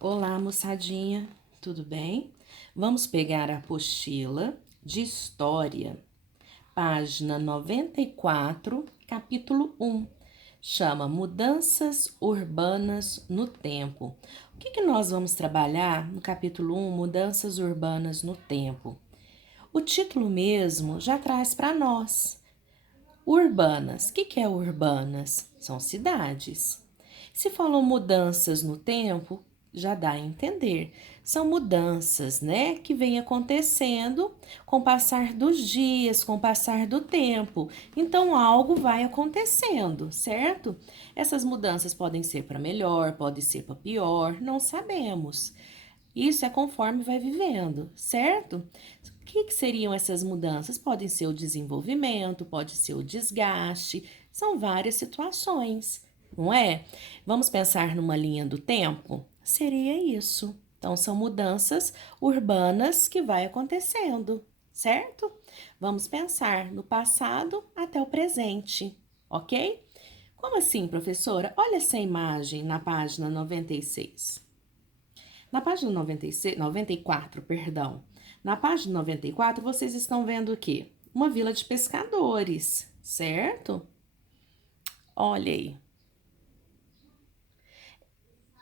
Olá, moçadinha, tudo bem? Vamos pegar a apostila de História, página 94, capítulo 1. Chama Mudanças Urbanas no Tempo. O que nós vamos trabalhar no capítulo 1, Mudanças Urbanas no Tempo? O título mesmo já traz para nós. Urbanas. O que é urbanas? São cidades. Se falou mudanças no tempo, já dá a entender. São mudanças, né, que vêm acontecendo com o passar dos dias, com o passar do tempo. Então algo vai acontecendo, certo? Essas mudanças podem ser para melhor, podem ser para pior, não sabemos. Isso é conforme vai vivendo, certo? O que seriam essas mudanças? Podem ser o desenvolvimento, pode ser o desgaste, são várias situações, não é? Vamos pensar numa linha do tempo? Seria isso. Então, são mudanças urbanas que vai acontecendo, certo? Vamos pensar no passado até o presente, ok? Como assim, professora? Olha essa imagem na página 96. Na página 96, 94, perdão. Na página 94, vocês estão vendo o quê? Uma vila de pescadores, certo? Olha aí.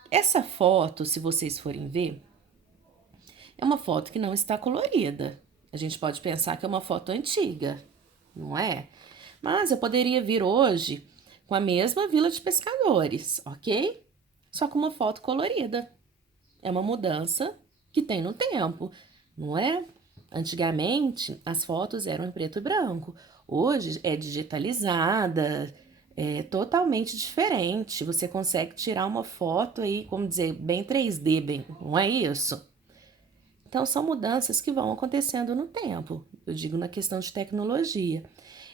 Essa foto, se vocês forem ver, é uma foto que não está colorida. A gente pode pensar que é uma foto antiga, não é? Mas eu poderia vir hoje com a mesma vila de pescadores, ok? Só com uma foto colorida. É uma mudança que tem no tempo, não é? Antigamente, as fotos eram em preto e branco. Hoje é digitalizada, é totalmente diferente. Você consegue tirar uma foto aí, como dizer, bem 3D, bem, não é isso? Então, são mudanças que vão acontecendo no tempo. Eu digo na questão de tecnologia.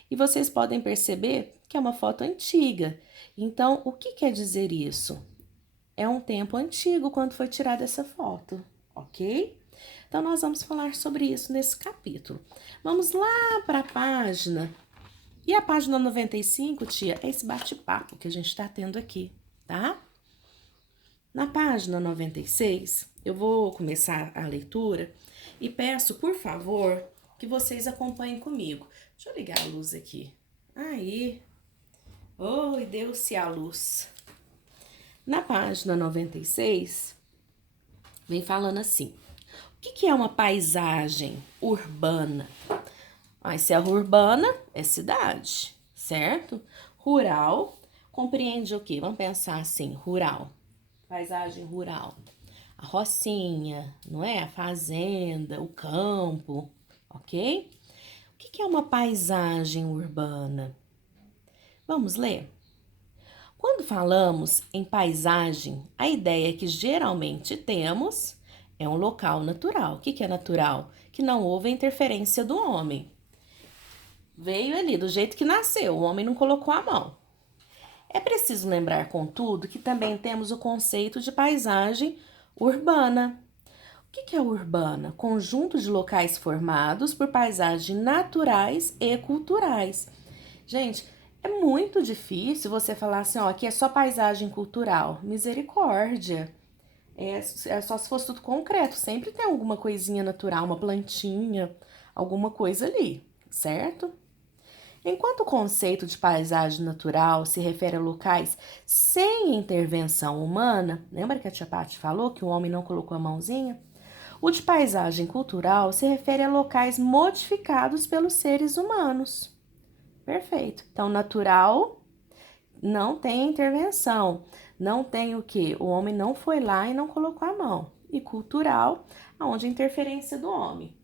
E vocês podem perceber que é uma foto antiga. Então, o que quer dizer isso? É um tempo antigo quando foi tirada essa foto, ok? Então, nós vamos falar sobre isso nesse capítulo. Vamos lá para a página. E a página 95, tia, é esse bate-papo que a gente está tendo aqui, tá? Na página 96, eu vou começar a leitura e peço, por favor, que vocês acompanhem comigo. Deixa eu ligar a luz aqui. Aí. Oi, deu-se a luz. Na página 96, vem falando assim: o que é uma paisagem urbana? Se é urbana, é cidade, certo? Rural, compreende o quê? Vamos pensar assim, rural, paisagem rural. A rocinha, não é? A fazenda, o campo, ok? O que é uma paisagem urbana? Vamos ler? Quando falamos em paisagem, a ideia que geralmente temos é um local natural. O que é natural? Que não houve interferência do homem. Veio ali do jeito que nasceu, o homem não colocou a mão. É preciso lembrar, contudo, que também temos o conceito de paisagem urbana. O que é urbana? Conjunto de locais formados por paisagens naturais e culturais. Gente, é muito difícil você falar assim, ó, aqui é só paisagem cultural. Misericórdia. É só se fosse tudo concreto. Sempre tem alguma coisinha natural, uma plantinha, alguma coisa ali, certo? Enquanto o conceito de paisagem natural se refere a locais sem intervenção humana, lembra que a tia Paty falou que o homem não colocou a mãozinha? O de paisagem cultural se refere a locais modificados pelos seres humanos. Perfeito. Então, natural não tem intervenção. Não tem o que? O homem não foi lá e não colocou a mão. E cultural, aonde a interferência do homem.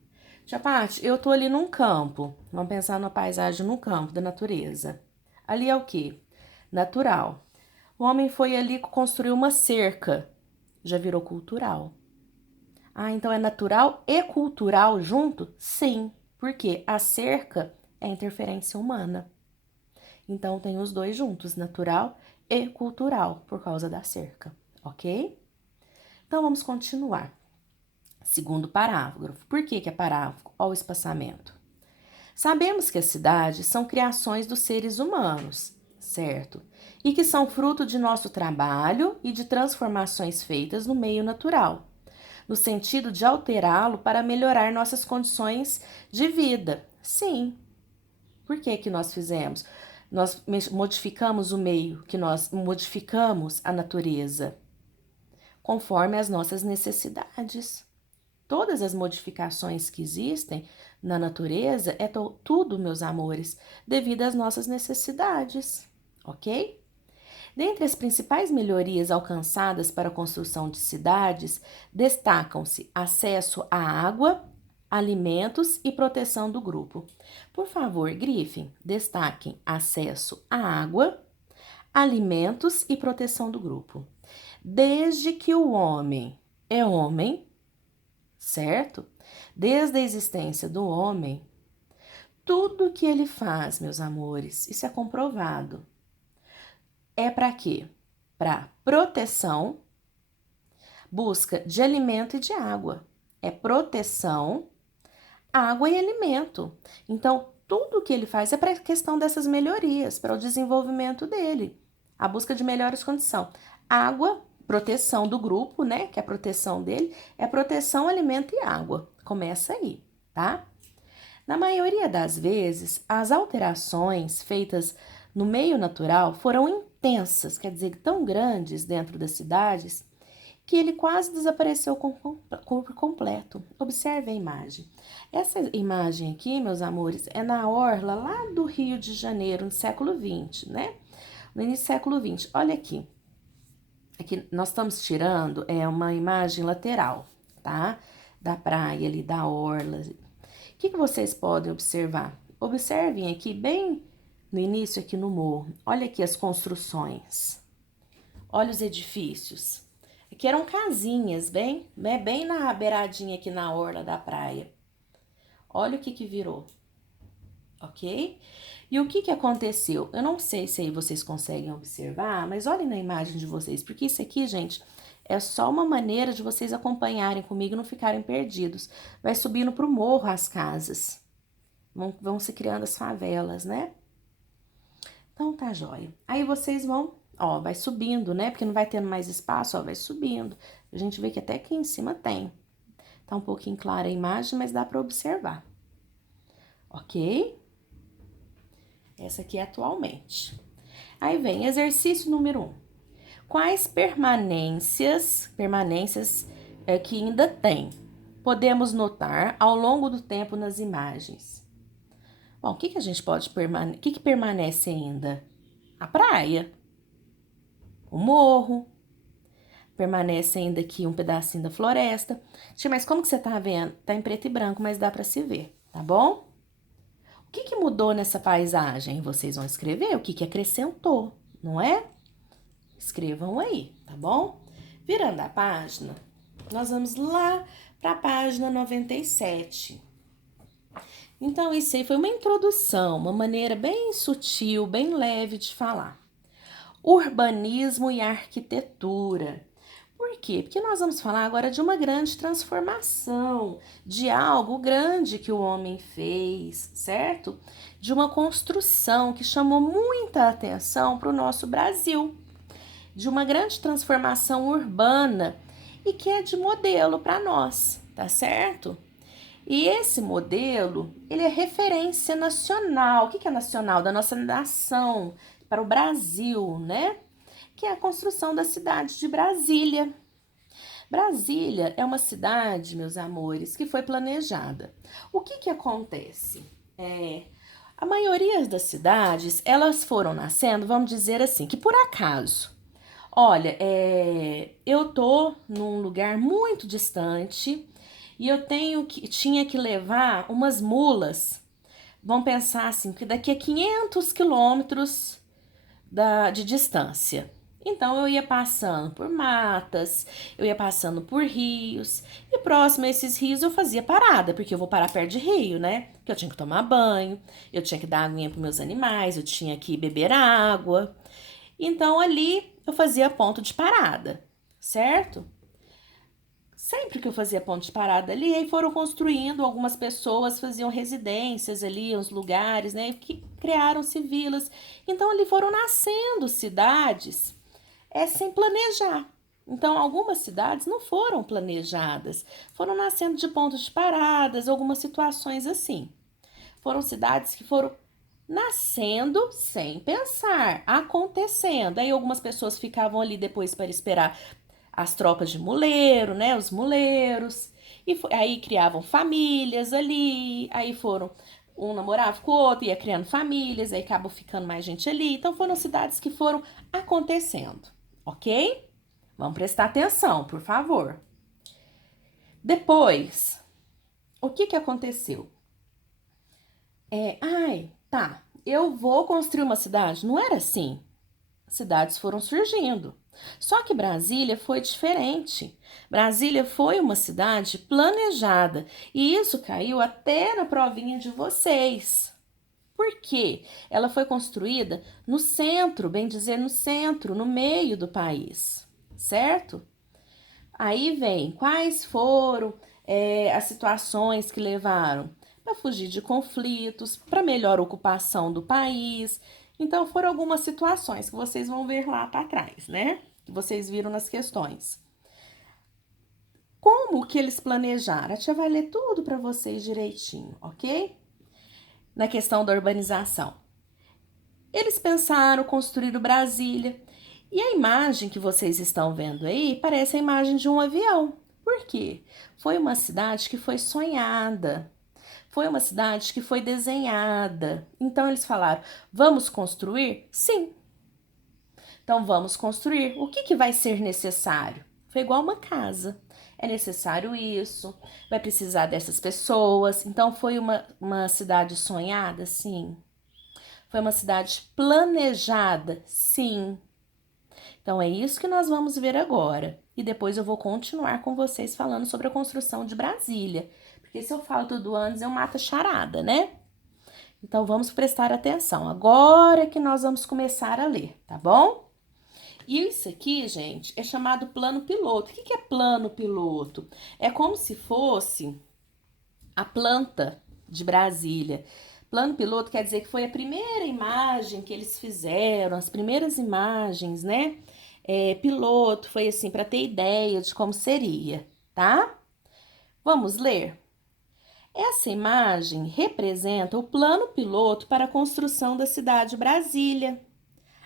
Tia Paty, eu tô ali num campo. Vamos pensar na paisagem no campo, da natureza. Ali é o que? Natural. O homem foi ali construir uma cerca. Já virou cultural. Então é natural e cultural junto? Sim, porque a cerca é interferência humana. Então tem os dois juntos, natural e cultural, por causa da cerca, ok? Então vamos continuar. Segundo parágrafo. Por que é parágrafo? Olha o espaçamento. Sabemos que as cidades são criações dos seres humanos certo? E que são fruto de nosso trabalho e de transformações feitas no meio natural, no sentido de alterá-lo para melhorar nossas condições de vida. Sim. Por que que nós fizemos? Nós modificamos o meio, que nós modificamos a natureza conforme as nossas necessidades. Todas as modificações que existem na natureza é tudo, meus amores, devido às nossas necessidades, ok? Dentre as principais melhorias alcançadas para a construção de cidades, destacam-se acesso à água, alimentos e proteção do grupo. Por favor, grifem, destaquem acesso à água, alimentos e proteção do grupo. Desde que o homem é homem, certo? Desde a existência do homem, tudo que ele faz, meus amores, isso é comprovado. É para quê? Para proteção, busca de alimento e de água. É proteção, água e alimento. Então, tudo que ele faz é para a questão dessas melhorias, para o desenvolvimento dele, a busca de melhores condições. Água, proteção do grupo, né? Que é a proteção dele, é proteção, alimento e água. Começa aí, tá? Na maioria das vezes, as alterações feitas no meio natural foram intensas, quer dizer, tão grandes dentro das cidades, que ele quase desapareceu por completo. Observe a imagem. Essa imagem aqui, meus amores, é na orla lá do Rio de Janeiro, no século XX, né? No início do século XX. Olha aqui. Aqui nós estamos tirando uma imagem lateral, tá? Da praia ali, da orla. O que vocês podem observar? Observem aqui bem no início, aqui no morro. Olha aqui as construções. Olha os edifícios. Aqui eram casinhas, bem na beiradinha aqui na orla da praia. Olha o que virou, ok? E o que aconteceu? Eu não sei se aí vocês conseguem observar, mas olhem na imagem de vocês, porque isso aqui, gente, é só uma maneira de vocês acompanharem comigo e não ficarem perdidos. Vai subindo pro morro as casas. Vão se criando as favelas, né? Então tá jóia. Aí vocês vão, ó, vai subindo, né? Porque não vai tendo mais espaço, ó, vai subindo. A gente vê que até aqui em cima tem. Tá um pouquinho clara a imagem, mas dá para observar. Ok? Essa aqui é atualmente. Aí vem exercício número 1. Quais permanências que ainda tem? Podemos notar ao longo do tempo nas imagens. Bom, o que a gente pode permanecer? O que permanece ainda? A praia, o morro, permanece ainda aqui um pedacinho da floresta. Tia, mas como que você tá vendo? Tá em preto e branco, mas dá para se ver, tá bom? O que mudou nessa paisagem? Vocês vão escrever o que acrescentou, não é? Escrevam aí, tá bom? Virando a página, nós vamos lá para a página 97. Então, isso aí foi uma introdução, uma maneira bem sutil, bem leve de falar. Urbanismo e arquitetura. Por quê? Porque nós vamos falar agora de uma grande transformação, de algo grande que o homem fez, certo? De uma construção que chamou muita atenção para o nosso Brasil, de uma grande transformação urbana e que é de modelo para nós, tá certo? E esse modelo, ele é referência nacional. O que é nacional? Da nossa nação, para o Brasil, né? Que é a construção da cidade de Brasília. Brasília é uma cidade, meus amores, que foi planejada. O que acontece? A maioria das cidades, elas foram nascendo, vamos dizer assim, que por acaso. Olha, eu tô num lugar muito distante e eu tinha que levar umas mulas. Vamos pensar assim, que daqui a 500 quilômetros de distância. Então, eu ia passando por matas, eu ia passando por rios, e próximo a esses rios eu fazia parada, porque eu vou parar perto de rio, né? Porque eu tinha que tomar banho, eu tinha que dar aguinha para meus animais, eu tinha que beber água. Então, ali eu fazia ponto de parada, certo? Sempre que eu fazia ponto de parada ali, aí foram construindo, algumas pessoas faziam residências ali, uns lugares, né? Que criaram-se vilas. Então ali foram nascendo cidades sem planejar. Então, algumas cidades não foram planejadas, foram nascendo de pontos de paradas, algumas situações assim. Foram cidades que foram nascendo sem pensar, acontecendo. Aí algumas pessoas ficavam ali depois para esperar as tropas de muleiro, né? Os muleiros. Aí criavam famílias ali, aí foram um namorava com o outro, ia criando famílias, aí acabou ficando mais gente ali. Então foram cidades que foram acontecendo, ok? Vamos prestar atenção, por favor. Depois, o que aconteceu? Tá, eu vou construir uma cidade. Não era assim. Cidades foram surgindo. Só que Brasília foi diferente. Brasília foi uma cidade planejada e isso caiu até na provinha de vocês. Por quê? Ela foi construída no centro, bem dizer, no centro, no meio do país, certo? Aí vem quais foram as situações que levaram para fugir de conflitos, para melhor ocupação do país. Então, foram algumas situações que vocês vão ver lá para trás, né? Que vocês viram nas questões. Como que eles planejaram? A tia vai ler tudo para vocês direitinho, ok? Na questão da urbanização. Eles pensaram construir o Brasília. E a imagem que vocês estão vendo aí parece a imagem de um avião. Por quê? Foi uma cidade que foi sonhada. Foi uma cidade que foi desenhada. Então eles falaram: vamos construir? Sim. Então vamos construir. O que vai ser necessário? Foi igual uma casa. É necessário isso, vai precisar dessas pessoas. Então foi uma cidade sonhada? Sim. Foi uma cidade planejada? Sim. Então é isso que nós vamos ver agora. E depois eu vou continuar com vocês falando sobre a construção de Brasília. Porque se eu falo tudo antes, eu mato a charada, né? Então vamos prestar atenção. Agora que nós vamos começar a ler, tá bom? E isso aqui, gente, é chamado plano piloto. O que é plano piloto? É como se fosse a planta de Brasília. Plano piloto quer dizer que foi a primeira imagem que eles fizeram, as primeiras imagens, né? Piloto foi assim, para ter ideia de como seria, tá? Vamos ler? Essa imagem representa o plano piloto para a construção da cidade de Brasília,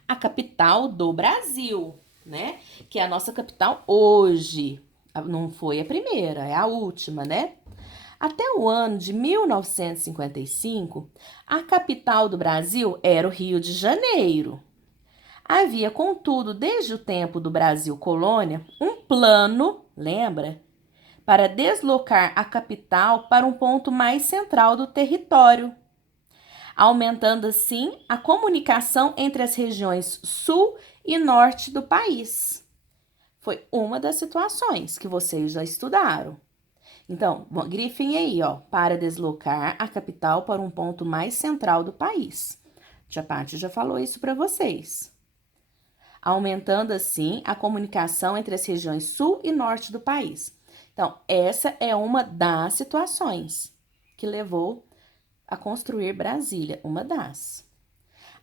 a capital do Brasil, né? Que é a nossa capital hoje. Não foi a primeira, é a última, né? Até o ano de 1955, a capital do Brasil era o Rio de Janeiro. Havia, contudo, desde o tempo do Brasil colônia, um plano, lembra? Para deslocar a capital para um ponto mais central do território, aumentando assim a comunicação entre as regiões sul e norte do país. Foi uma das situações que vocês já estudaram. Então, grifem aí, ó, para deslocar a capital para um ponto mais central do país. Tia Paty já falou isso para vocês. Aumentando assim a comunicação entre as regiões sul e norte do país. Então, essa é uma das situações que levou a construir Brasília, uma das.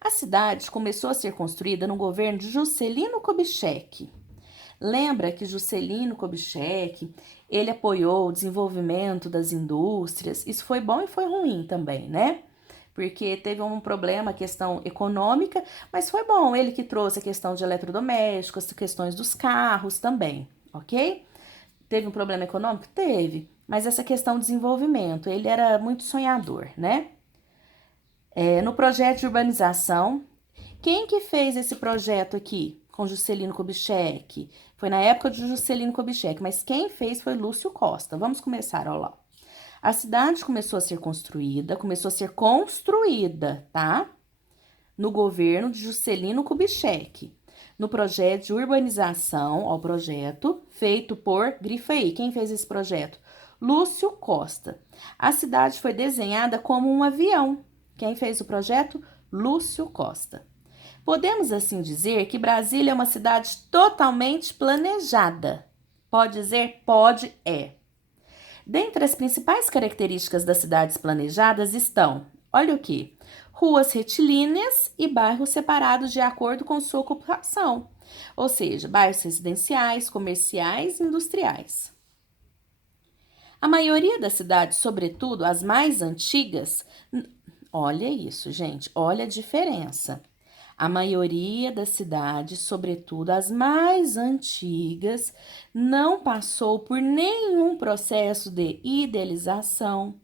A cidade começou a ser construída no governo de Juscelino Kubitschek. Lembra que Juscelino Kubitschek, ele apoiou o desenvolvimento das indústrias. Isso foi bom e foi ruim também, né? Porque teve um problema, a questão econômica, mas foi bom. Ele que trouxe a questão de eletrodomésticos, as questões dos carros também, ok? Teve um problema econômico? Teve. Mas essa questão de desenvolvimento, ele era muito sonhador, né? No projeto de urbanização, quem que fez esse projeto aqui com Juscelino Kubitschek? Foi na época de Juscelino Kubitschek, mas quem fez foi Lúcio Costa. Vamos começar, olha lá. A cidade começou a ser construída, tá? No governo de Juscelino Kubitschek. No projeto de urbanização, ó, o projeto feito por, grifa aí, quem fez esse projeto? Lúcio Costa. A cidade foi desenhada como um avião. Quem fez o projeto? Lúcio Costa. Podemos assim dizer que Brasília é uma cidade totalmente planejada. Pode dizer? Pode, é. Dentre as principais características das cidades planejadas estão, olha o que? Ruas retilíneas e bairros separados de acordo com sua ocupação, ou seja, bairros residenciais, comerciais e industriais. A maioria das cidades, sobretudo as mais antigas, olha isso, gente, olha a diferença. A maioria das cidades, sobretudo as mais antigas, não passou por nenhum processo de idealização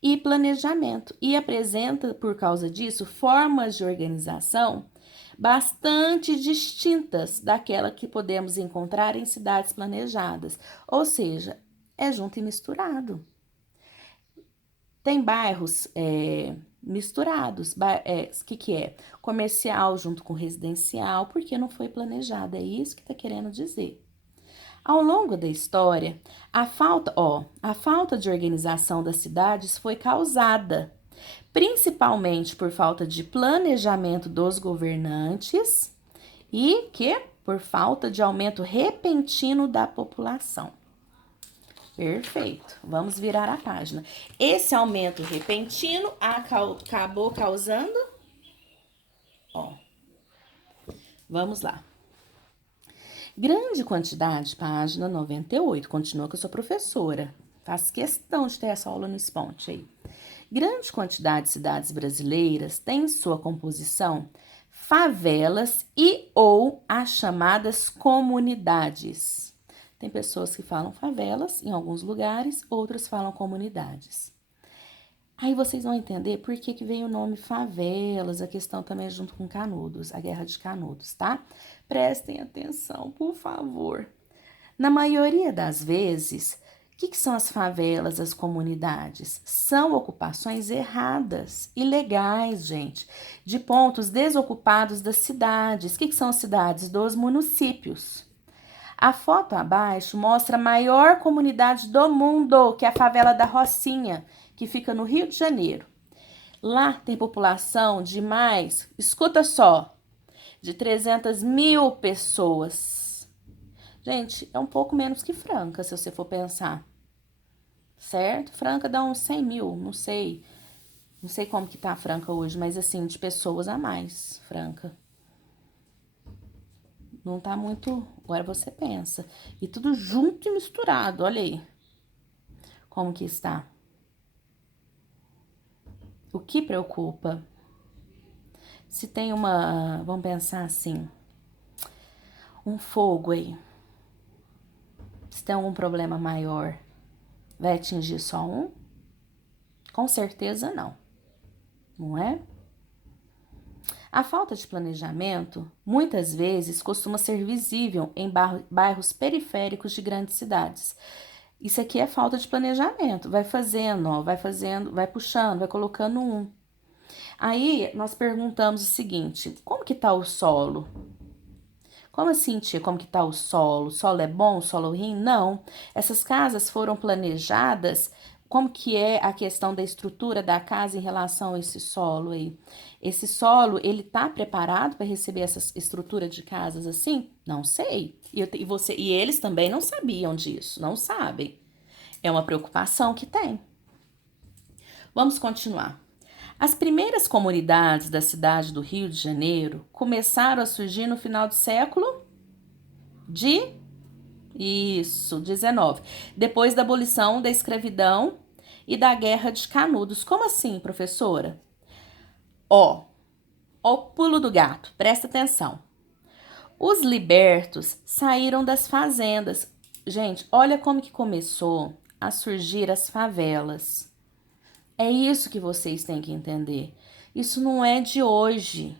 e planejamento e apresenta, por causa disso, formas de organização bastante distintas daquela que podemos encontrar em cidades planejadas, ou seja, é junto e misturado. Tem bairros misturados. Que é? Comercial junto com residencial, porque não foi planejado. É isso que está querendo dizer. Ao longo da história, a falta de organização das cidades foi causada principalmente por falta de planejamento dos governantes e por falta de aumento repentino da população. Perfeito. Vamos virar a página. Esse aumento repentino acabou causando... vamos lá. Grande quantidade, página 98. Continua com a sua professora. Faço questão de ter essa aula no Sponte aí. Grande quantidade de cidades brasileiras tem em sua composição favelas e ou as chamadas comunidades. Tem pessoas que falam favelas em alguns lugares, outras falam comunidades. Aí vocês vão entender por que veio o nome favelas, a questão também é junto com Canudos, a Guerra de Canudos, tá? Prestem atenção, por favor. Na maioria das vezes, o que são as favelas, as comunidades? São ocupações erradas, ilegais, gente, de pontos desocupados das cidades. O que são as cidades? Dos municípios. A foto abaixo mostra a maior comunidade do mundo, que é a favela da Rocinha, que fica no Rio de Janeiro. Lá tem população de mais, escuta só, de 300 mil pessoas. Gente, é um pouco menos que Franca, se você for pensar. Certo? Franca dá uns 100 mil, não sei. Não sei como que tá a Franca hoje, mas assim, de pessoas a mais, Franca. Não tá muito... Agora você pensa. E tudo junto e misturado, olha aí. Como que está? O que preocupa? Se tem uma... Vamos pensar assim. Um fogo aí. Se tem algum problema maior, vai atingir só um? Com certeza não. Não é? A falta de planejamento, muitas vezes, costuma ser visível em bairros periféricos de grandes cidades. Isso aqui é falta de planejamento. Vai fazendo, ó, vai fazendo, vai puxando, vai colocando um. Aí, nós perguntamos o seguinte, como que tá o solo? Como assim, tia? Como que tá o solo? O solo é bom, o solo é ruim? Não. Essas casas foram planejadas. Como que é a questão da estrutura da casa em relação a esse solo aí? Esse solo, ele tá preparado para receber essa estrutura de casas assim? Não sei. E eles também não sabiam disso, não sabem. É uma preocupação que tem. Vamos continuar. As primeiras comunidades da cidade do Rio de Janeiro começaram a surgir no final do século XIX, depois da abolição da escravidão e da Guerra de Canudos. Como assim, professora? Ó o pulo do gato, presta atenção. Os libertos saíram das fazendas. Gente, olha como que começou a surgir as favelas. É isso que vocês têm que entender. Isso não é de hoje.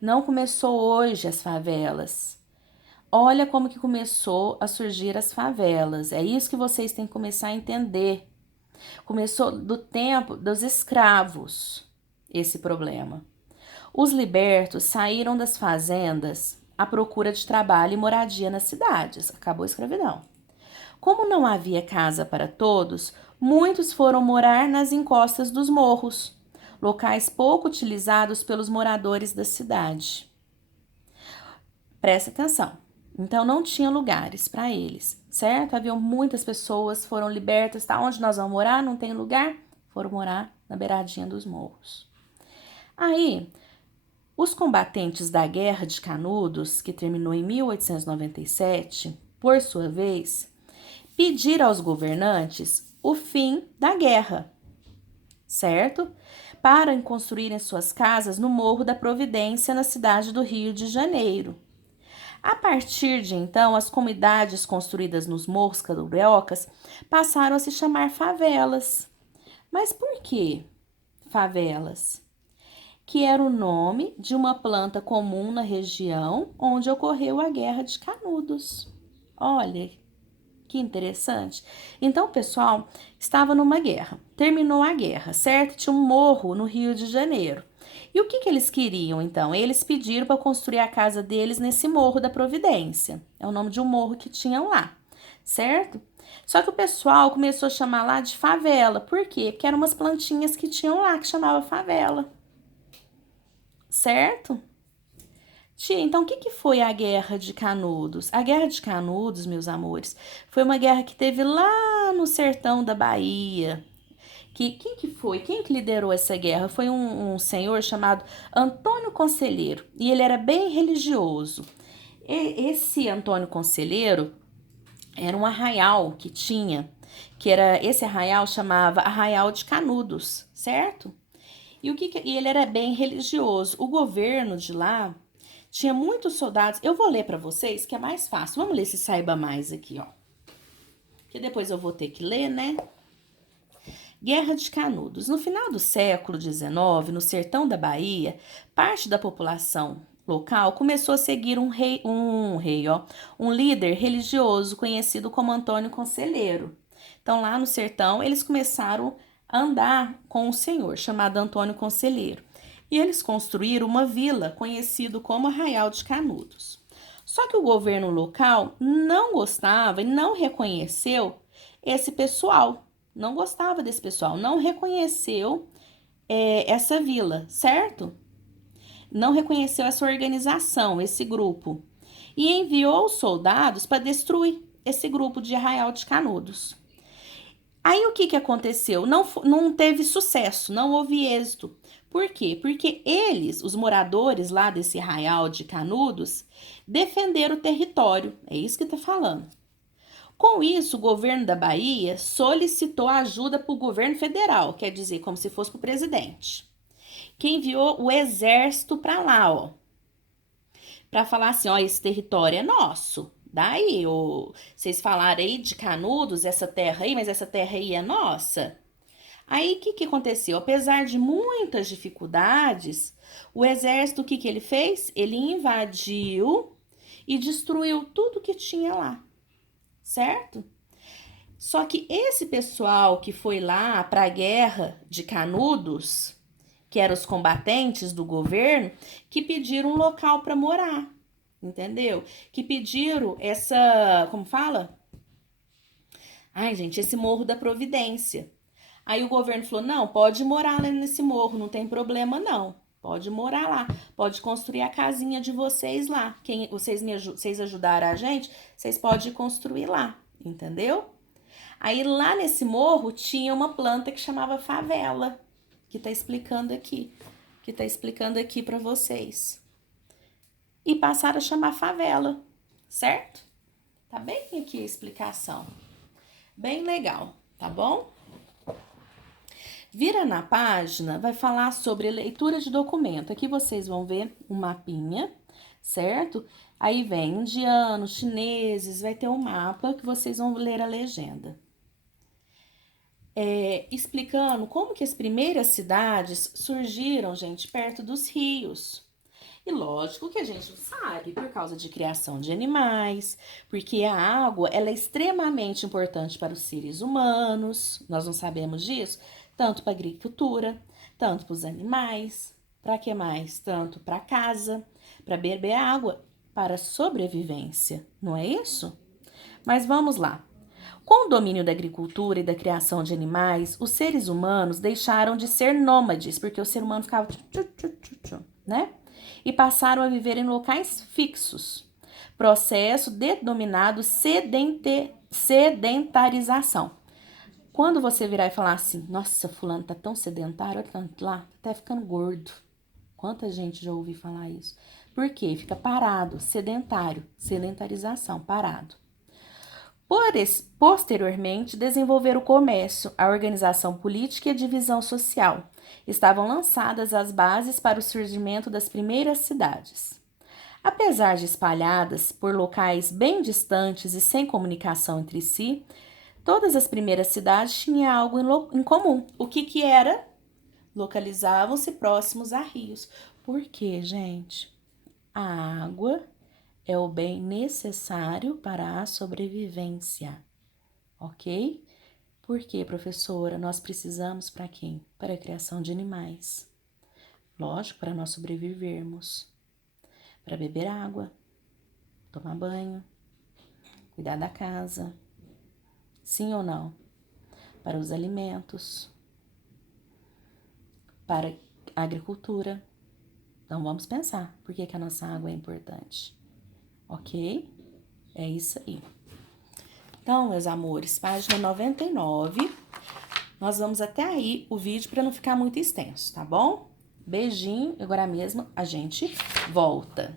Não começou hoje as favelas. Olha como que começou a surgir as favelas. É isso que vocês têm que começar a entender. Começou do tempo dos escravos, esse problema. Os libertos saíram das fazendas à procura de trabalho e moradia nas cidades. Acabou a escravidão. Como não havia casa para todos, muitos foram morar nas encostas dos morros, locais pouco utilizados pelos moradores da cidade. Presta atenção. Então não tinha lugares para eles. certo? Haviam muitas pessoas, foram libertas, tá? Onde nós vamos morar? Não tem lugar? Foram morar na beiradinha dos morros. Aí, os combatentes da Guerra de Canudos, que terminou em 1897, por sua vez, pediram aos governantes o fim da guerra, certo? Para construírem suas casas no Morro da Providência, na cidade do Rio de Janeiro. A partir de então, as comunidades construídas nos morros cariocas passaram a se chamar favelas. Mas por que favelas? Que era o nome de uma planta comum na região onde ocorreu a Guerra de Canudos. Olha, que interessante. Então, o pessoal estava numa guerra. Terminou a guerra, certo? Tinha um morro no Rio de Janeiro. E o que eles queriam, então? Eles pediram para construir a casa deles nesse Morro da Providência. É o nome de um morro que tinham lá, certo? Só que o pessoal começou a chamar lá de favela. Por quê? Porque eram umas plantinhas que tinham lá que chamava favela, certo? Tia, então o que foi a Guerra de Canudos? A Guerra de Canudos, meus amores, foi uma guerra que teve lá no sertão da Bahia. Quem que foi? Quem que liderou essa guerra? Foi um senhor chamado Antônio Conselheiro. E ele era bem religioso. Esse Antônio Conselheiro era um arraial que tinha, esse arraial chamava Arraial de Canudos, certo? E ele era bem religioso. O governo de lá tinha muitos soldados. Eu vou ler para vocês, que é mais fácil. Vamos ler se saiba mais aqui, ó. Que depois eu vou ter que ler, né? Guerra de Canudos. No final do século XIX, no sertão da Bahia, parte da população local começou a seguir um líder religioso conhecido como Antônio Conselheiro. Então, lá no sertão, eles começaram a andar com um senhor chamado Antônio Conselheiro. E eles construíram uma vila conhecida como Arraial de Canudos. Só que o governo local não gostava e não reconheceu esse pessoal. Não gostava desse pessoal, não reconheceu essa vila, certo? Não reconheceu essa organização, esse grupo. E enviou soldados para destruir esse grupo de Arraial de Canudos. Aí o que aconteceu? Não teve sucesso, não houve êxito. Por quê? Porque eles, os moradores lá desse Arraial de Canudos, defenderam o território. É isso que está falando. Com isso, o governo da Bahia solicitou ajuda para o governo federal, quer dizer, como se fosse para o presidente, que enviou o exército para lá, ó, para falar assim, ó, esse território é nosso. Daí, vocês falaram aí de Canudos, essa terra aí, mas essa terra aí é nossa. Aí, o que aconteceu? Apesar de muitas dificuldades, o exército, o que ele fez? Ele invadiu e destruiu tudo que tinha lá, certo? Só que esse pessoal que foi lá para a guerra de Canudos, que eram os combatentes do governo, que pediram um local para morar, entendeu? Que pediram como fala? Ai, gente, esse Morro da Providência. Aí o governo falou: não, pode morar lá nesse morro, não tem problema não. Pode morar lá, pode construir a casinha de vocês lá. Vocês ajudaram a gente, vocês podem construir lá, entendeu? Aí lá nesse morro tinha uma planta que chamava favela, que tá explicando aqui para vocês. E passaram a chamar favela, certo? Tá bem aqui a explicação. Bem legal, tá bom? Vira na página, vai falar sobre leitura de documento. Aqui vocês vão ver um mapinha, certo? Aí vem indianos, chineses, vai ter um mapa que vocês vão ler a legenda. Explicando como que as primeiras cidades surgiram, gente, perto dos rios. E lógico que a gente sabe, por causa de criação de animais, porque a água ela é extremamente importante para os seres humanos, nós não sabemos disso, tanto para a agricultura, tanto para os animais, para que mais? Tanto para casa, para beber água, para sobrevivência, não é isso? Mas vamos lá. Com o domínio da agricultura e da criação de animais, os seres humanos deixaram de ser nômades, porque o ser humano ficava né? E passaram a viver em locais fixos. processo denominado sedentarização. Quando você virar e falar assim, nossa, fulano tá tão sedentário, olha tanto lá, tá até ficando gordo. Quanta gente já ouviu falar isso? Por quê? Fica parado, sedentário, sedentarização, parado. Posteriormente, desenvolver o comércio, a organização política e a divisão social. Estavam lançadas as bases para o surgimento das primeiras cidades. Apesar de espalhadas por locais bem distantes e sem comunicação entre si, todas as primeiras cidades tinham algo em comum. O que era? Localizavam-se próximos a rios. Por quê, gente? A água é o bem necessário para a sobrevivência, ok? Por quê, professora? Nós precisamos para quem? Para a criação de animais. Lógico, para nós sobrevivermos. Para beber água, tomar banho, cuidar da casa. Sim ou não? Para os alimentos, para a agricultura. Então vamos pensar por que a nossa água é importante. Ok? É isso aí. Então, meus amores, página 99. Nós vamos até aí o vídeo para não ficar muito extenso, tá bom? Beijinho, agora mesmo a gente volta.